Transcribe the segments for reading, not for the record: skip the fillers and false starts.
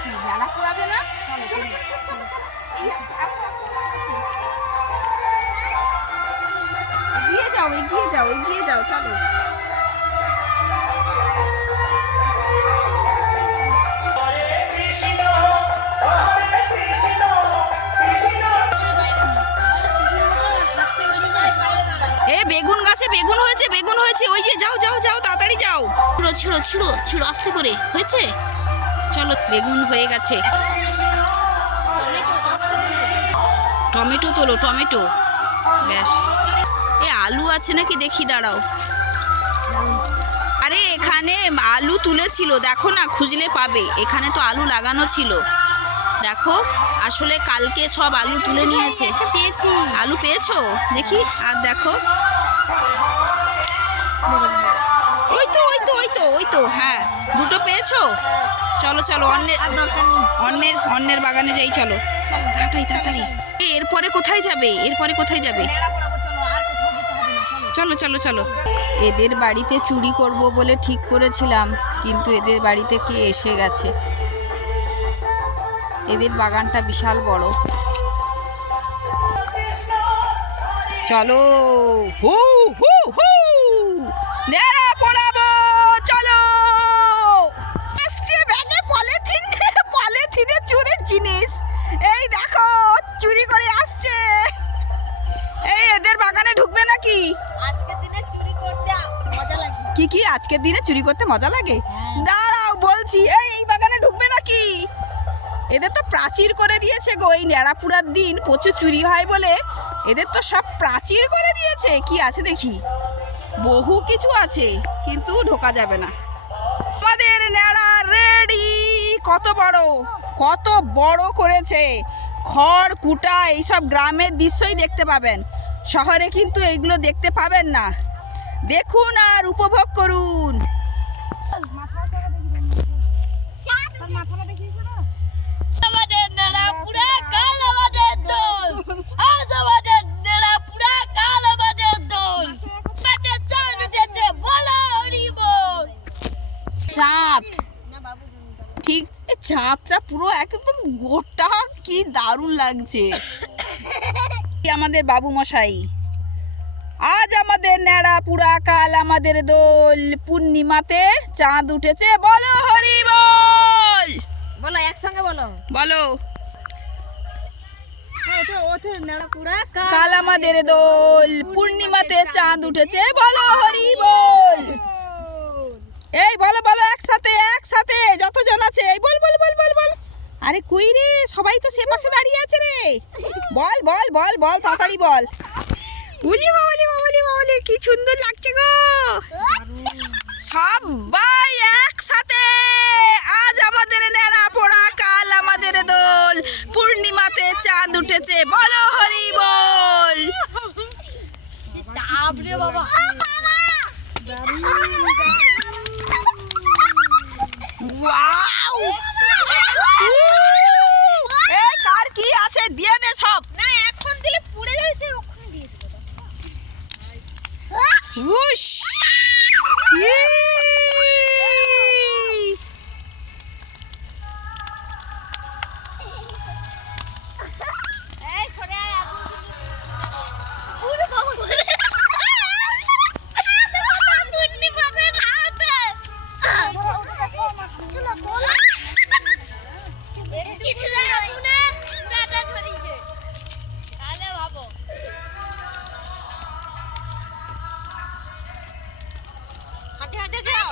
বলছি নাড়া পোড়াবে না। চলো চলো চলো চলো চলো, এগিয়ে যাও এগিয়ে যাও এগিয়ে যাও, চলো। এ বেগুন গাছে বেগুন হয়েছে, বেগুন হয়েছে, ওই যে যাও যাও যাও তাড়াতাড়ি যাও। ছিড়ো ছিড়ো ছিড়ো ছিড়ো আস্তে করে, হয়েছে? চলো, বেগুন হয়ে গেছে। টমেটো তোলো, টমেটো। ব্যাস। এ আলু আছে নাকি দেখি, দাঁড়াও। আরে এখানে আলু তুলেছিল, দেখো না, খুঁজলে পাবে। এখানে তো আলু লাগানো ছিল, দেখো। আসলে কালকে সব আলু তুলে নিয়েছে। পেয়েছি, আলু পেয়েছো? দেখি, আর দেখো। ওই তো ওই তো ওই তো ওই তো, হ্যাঁ, দুটো পেয়েছো। চলো চলো, অন্যের বাগানে যাই, চলো তাড়াতাড়ি তাড়াতাড়ি। এরপরে কোথায় যাবে? এরপরে কোথায় যাবে? চলো চলো চলো। এদের বাড়িতে চুরি করব বলে ঠিক করেছিলাম, কিন্তু এদের বাড়িতে কে এসে গেছে। এদের বাগানটা বিশাল বড়। চলো, হু হু হু, নেড়া পড়াবো, চলো। আসছে ব্যাগে পলিথিন, পলিথিনে চুরির জিনিস। এই দেখো, চুরি করে আসছে। এই এদের বাগানে ঢুকবে নাকি? আজকের দিনে চুরি করতে মজা লাগে। কি কি আজকের দিনে চুরি করতে মজা লাগে? দাঁড়াও বলছি, এই বাগানে ঢুকবে নাকি? এদের তো প্রাচীর করে দিয়েছে গো। এই ন্যাড়াপুরার দিন প্রচুর চুরি হয় বলে এদের তো সব প্রাচীর করে দিয়েছে। কি আছে দেখি, বহু কিছু আছে, কিন্তু ঢোকা যাবে না। আমাদের ন্যাড়া রেডি। কত বড়, কত বড় করেছে। খড় কুটা এইসব গ্রামের দৃশ্যই দেখতে পাবেন, শহরে কিন্তু এইগুলো দেখতে পাবেন না। দেখুন আর উপভোগ করুন। আমাদের নেড়াপুরা, কাল আমাদের দোল। আজ আমাদের নেড়াপুরা, কাল আমাদের দোল। পেটে চাঁদ উঠেছে, বলো হরি বল। চাঁদ, ঠিক, চাঁদটা পুরো একদম গোটা, কি দারুণ লাগছে। আমাদের বাবু মশাই, আজ আমাদের ন্যাড়াপুরা, কাল আমাদের দোল। পূর্ণিমাতে চাঁদ উঠেছে, বলো হরি বল। বলো একসঙ্গে বলো। বলো, কাল কাল আমাদের দোল, পূর্ণিমাতে চাঁদ উঠেছে, বলো হরি বল। এই বলো বলো, একসাথে একসাথে, যতজন আছে, এই বল বল বল বল বল। আরে কই রে, সবাই তো সে পাশে দাঁড়িয়ে আছে রে। বল বল বল বল, তাড়াতাড়ি বল। উলি বাবালি বাবালি বাবালি, কি সুন্দর লাগছে গো। সবাই একসাথে, আজ আমাদের ন্যাড়াপোড়া, কাল আমাদের দোল। পূর্ণিমাতে চাঁদ উঠেছে, বলো হরি বল। তাবরে বাবা। ওয়াও, এই কার কি আছে দিয়ে দে সব। না এখন দিলে পুড়ে যাবে, ওখানে দিয়ে দেব। উশ, এই সরে আয়, আগুন পুরো বাবা। পুন্নি বাবা রাতে। চলো বলো। কিছু না আগুনে পুরাটা ধরিয়ে। তাহলে ভাবো। হাঁটে হাঁটে যাও।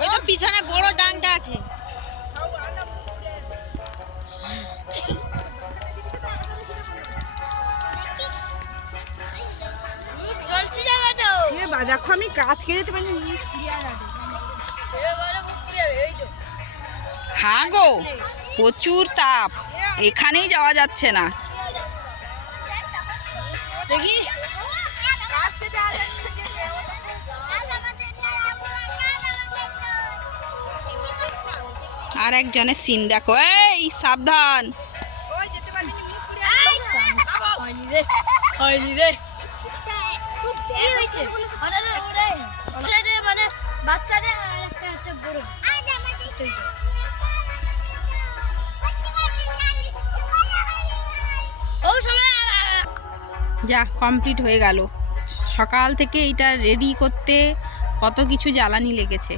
ওই তো পিছনে বড় ডাংটা আছে। চলছি যাবে তো। দেখো আমি গাছ কেটে পারি। হ্যাঁ গো, প্রচুর তাপ, এখানেই যাওয়া যাচ্ছে না। দেখি আর একজনের সিন দেখো, এই সাবধান। হয়নি রে, হয়নি রে। মানে বাচ্চাদের আর একটা আছে বড়। ও সময় যা কমপ্লিট হয়ে গেল। সকাল থেকে এটা রেডি করতে কত কিছু জ্বালানি লেগেছে।